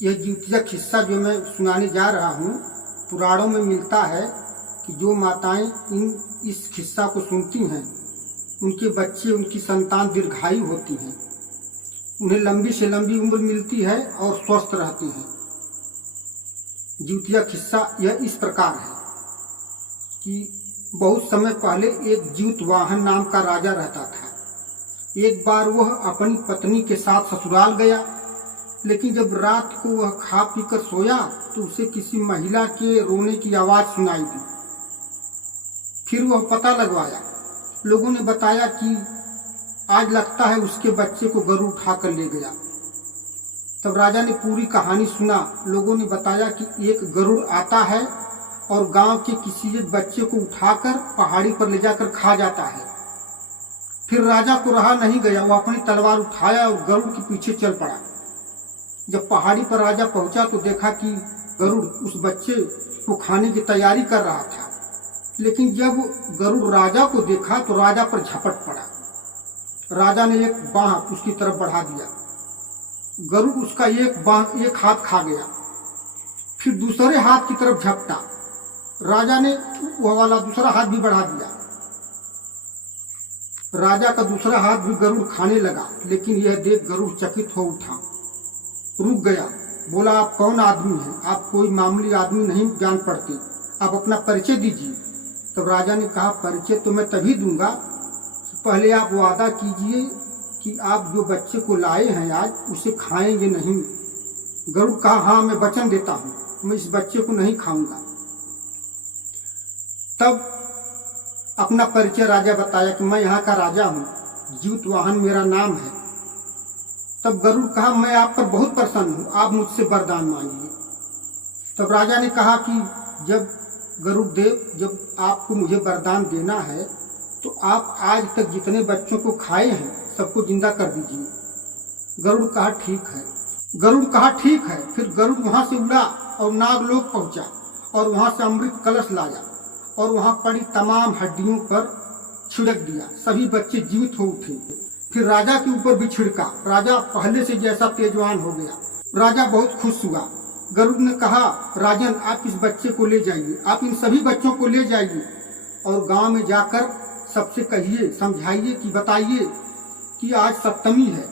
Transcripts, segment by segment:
यह जिउतिया किस्सा जो मैं सुनाने जा रहा हूँ, पुराणों में मिलता है कि जो माताएं इस किस्सा को सुनती हैं उनके बच्चे, उनकी संतान दीर्घायु होती हैं, उन्हें लंबी से लंबी उम्र मिलती है और स्वस्थ रहती हैं। जिउतिया किस्सा यह इस प्रकार है कि बहुत समय पहले एक जिउतवाहन नाम का राजा रहता था। एक बार वह अपनी पत्नी के साथ ससुराल गया, लेकिन जब रात को वह खा पीकर सोया तो उसे किसी महिला के रोने की आवाज सुनाई दी। फिर वह पता लगवाया। लोगों ने बताया कि आज लगता है उसके बच्चे को गरुड़ उठाकर ले गया। तब राजा ने पूरी कहानी सुना। लोगों ने बताया कि एक गरुड़ आता है और गांव के किसी एक बच्चे को उठाकर पहाड़ी पर ले जाकर खा जाता है। फिर राजा को रहा नहीं गया, वो अपनी तलवार उठाया और गरुड़ के पीछे चल पड़ा। जब पहाड़ी पर राजा पहुंचा तो देखा कि गरुड़ उस बच्चे को खाने की तैयारी कर रहा था, लेकिन जब गरुड़ राजा को देखा तो राजा पर झपट पड़ा। राजा ने एक बाह उसकी तरफ बढ़ा दिया। गरुड़ उसका एक हाथ खा गया, फिर दूसरे हाथ की तरफ झपटा। राजा ने वह वाला दूसरा हाथ भी बढ़ा दिया। राजा का दूसरा हाथ भी गरुड़ खाने लगा, लेकिन यह देख गरुड़ चकित हो उठा, रुक गया। बोला, आप कौन आदमी हैं? आप कोई मामूली आदमी नहीं जान पड़ते, आप अपना परिचय दीजिए। तब राजा ने कहा, परिचय तो मैं तभी दूंगा, पहले आप वादा कीजिए कि आप जो बच्चे को लाए हैं आज उसे खाएंगे नहीं। गरुड़ कहा, हाँ मैं वचन देता हूं, मैं इस बच्चे को नहीं खाऊंगा। तब अपना परिचय राजा बताया कि मैं यहाँ का राजा हूँ, जिउतवाहन मेरा नाम है। तब गरुड़ कहा, मैं आप पर बहुत प्रसन्न हूँ, आप मुझसे वरदान मांगिए। तब राजा ने कहा कि जब गरुड़ देव, जब आपको मुझे वरदान देना है तो आप आज तक जितने बच्चों को खाए हैं सबको जिंदा कर दीजिए। गरुड़ कहा, ठीक है। गरुड़ कहा, ठीक है। फिर गरुड़ वहां से उड़ा और नागलोक पहुंचा और वहां से अमृत कलश लाया और वहां पड़ी तमाम हड्डियों पर छिड़क दिया। सभी बच्चे जीवित हो उठे। फिर राजा के ऊपर भी छिड़का। राजा पहले से जैसा तेजवान हो गया। राजा बहुत खुश हुआ। गरुड़ ने कहा, राजन आप इस बच्चे को ले जाइए, आप इन सभी बच्चों को ले जाइए और गांव में जाकर सबसे कहिए, समझाइए कि बताइए कि आज सप्तमी है।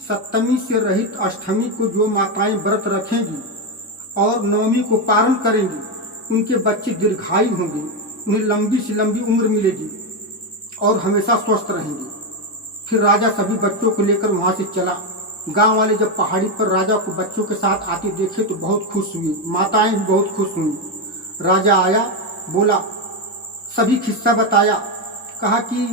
सप्तमी से रहित अष्टमी को जो माताएं व्रत रखेंगी और नवमी को पारण करेंगी उनके बच्चे दीर्घायु होंगे, उन्हें लंबी से लंबी उम्र मिलेगी और हमेशा स्वस्थ रहेंगे। फिर राजा सभी बच्चों को लेकर वहां से चला। गांव वाले जब पहाड़ी पर राजा को बच्चों के साथ आते देखे तो बहुत खुश हुए, माताएं भी बहुत खुश हुई। राजा आया, बोला, सभी किस्सा बताया, कहा कि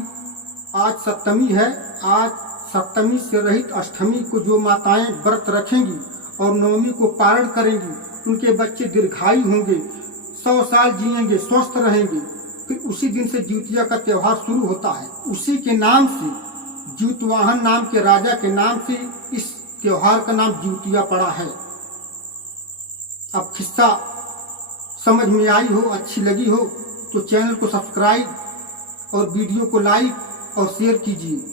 आज सप्तमी है, आज सप्तमी से रहित अष्टमी को जो माताएं व्रत रखेंगी और नवमी को पारण करेंगी उनके बच्चे दीर्घायु होंगे, 100 साल जिएंगे, स्वस्थ रहेंगे। फिर उसी दिन से जिउतिया का त्योहार शुरू होता है। उसी के नाम से, जिउतवाहन नाम के राजा के नाम से इस त्योहार का नाम जिउतिया पड़ा है। अब किस्सा समझ में आई हो, अच्छी लगी हो तो चैनल को सब्सक्राइब और वीडियो को लाइक और शेयर कीजिए।